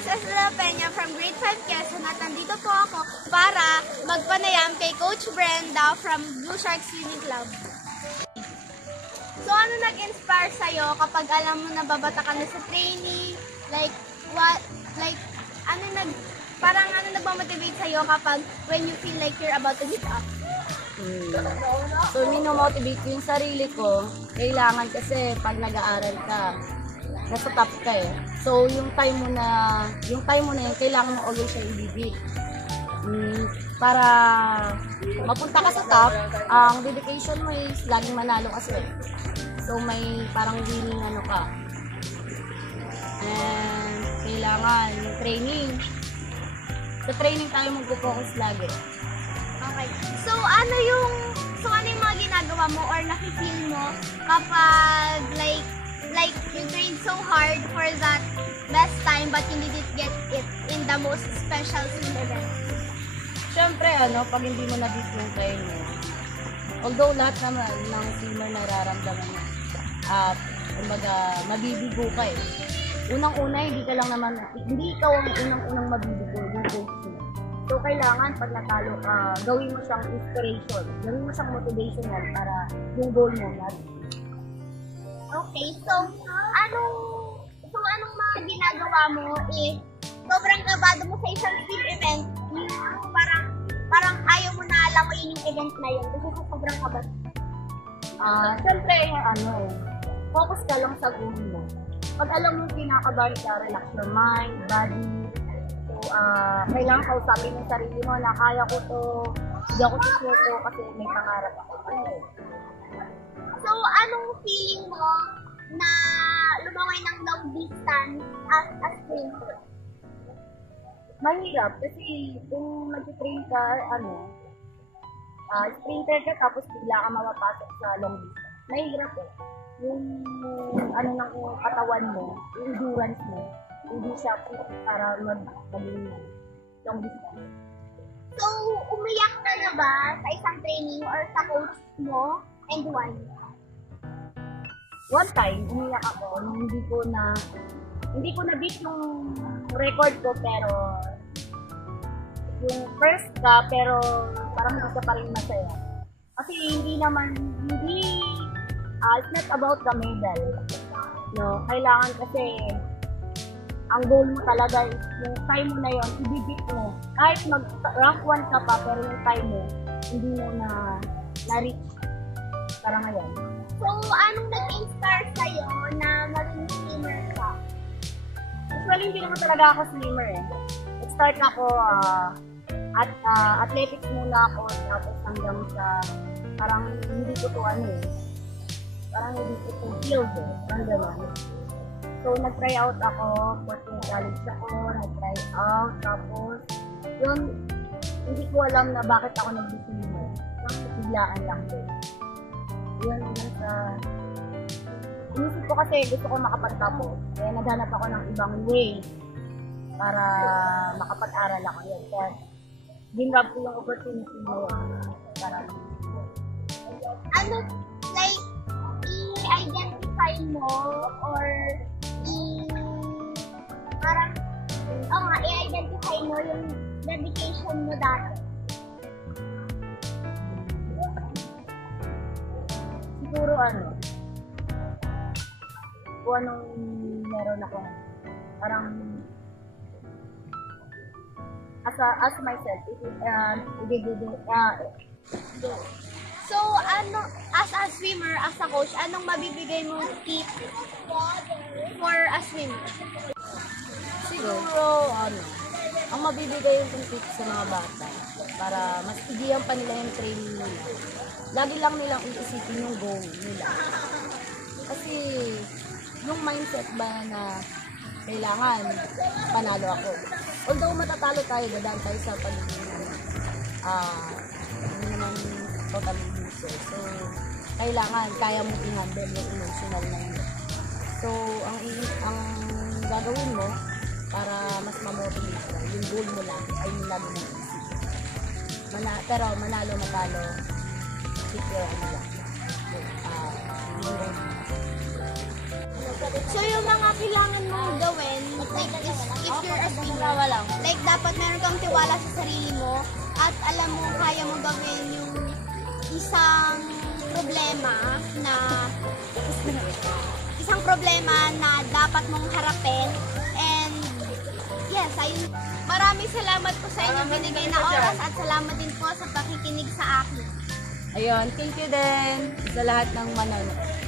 is Estela Peña from grade 5 Quezon at nandito po ako para magpanayam kay Coach Brenda from Blue Sharks Swimming Club. So ano nag-inspire sa'yo kapag alam mo na babata ka na sa training? Like, ano nagmamotivate sa'yo kapag when you feel like you're about to give up? So, minomotivate ko yung sarili ko. Kailangan kasi pag nag-aaral ka, nasa top ka eh. So, yung time mo na yun, kailangan mo always siya ibibig. Para mapunta ka sa top, ang dedication mo is laging manalo kasi. So, may parang winning ano ka. And, kailangan yung training. Sa training tayo magpo-focus lagi. Okay. So ano yung mga ginagawa mo or nafe-feel mo kapag like you trained so hard for that best time but you didn't get it in the most special swim event? Siyempre, pag hindi mo na-beat yung time mo, although lahat naman ng swimmer nararamdaman niya, kumbaga, mabibigo ka eh. Unang-una, hindi ikaw ang unang-unang mabibigo, yung coach mo. So, kailangan pag natalo ka, gawin mo siyang inspiration, gawin mo siyang motivation para yung goal mo na-reach. Okay, so anong mga ginagawa mo if sobrang kabado mo sa isang swim event, parang ayaw mo na alam mo yung event na yun kasi sobrang kabado. Siyempre, focus ka lang sa goal mo. Pag alam mo kinakabahan ka, relax your mind, body. So, kailangan kausapin yung sarili mo na kaya ko to, hindi ako susuko kasi may pangarap ako. So, anong feeling mo na lumangoy ng long distance as a sprinter? Mahirap kasi kung nag-train ka, sprinter ka tapos bigla ka mapapasok sa long distance. Mahirap eh. Yung ng katawan mo, yung endurance mo, hindi siya para maging long distance. So, umiyak ka na ba sa isang training or sa coach mo and why? One time, umiyak ako nung hindi ko na-beat yung record ko pero yung first ka pero parang hindi ka pa rin masaya. Kasi it's not about the medal. No, kailangan kasi ang goal mo talaga is yung time mo na yon ibibit mo. Kahit mag-rank 1 ka pa pero yung time mo hindi mo na-reach para ngayon. So, anong nag-inspire sa'yo na maging swimmer ka? Usually, hindi naman talaga ako swimmer eh. Nag-start ako athletics muna ako tapos hanggang sa parang hindi ko to parang hindi ko to field eh. Parang gano'n. So, nag-try out ako, Fortune College ako, nag-try out, tapos yun, hindi ko alam na bakit ako nag-swimmer. Biglaan lang din. Yun, inisip ko kasi gusto ko makapagtapos. Kaya naghanap ako ng ibang way para makapag-aral ako yun. Kaya ginrab ko yung opportunity na yun. I-identify mo or i-identify mo yung dedication mo dati? Siguro kung anong meron ako, parang as myself, So, as a swimmer, as a coach, anong mabibigay mo tip for a swimmer? Siguro, ang mabibigay yung tip sa mga bata para mas igiyan pa nila yung training nila. Lagi lang nilang iisipin yung goal nila. Kasi, yung mindset ba na kailangan panalo ako. Although matatalo tayo, dadaan tayo sa pagiging hindi naman totally loser. So, kailangan kaya mo i-handle yung emotional na yun. So, ang gagawin mo para mas ma-motivate ka, yung goal mo lang ay yung lagi mong isip. Pero manalo, keep your So, yung mga kailangan mong gawin, like, if you're a dapat meron kang tiwala sa sarili mo at alam mo kaya mo gawin yung isang problema na dapat mong harapin. And yes, ayun. Maraming salamat po sa inyong binigay na oras at salamat din po sa pakikinig sa akin. Ayun, thank you din sa lahat ng manonood.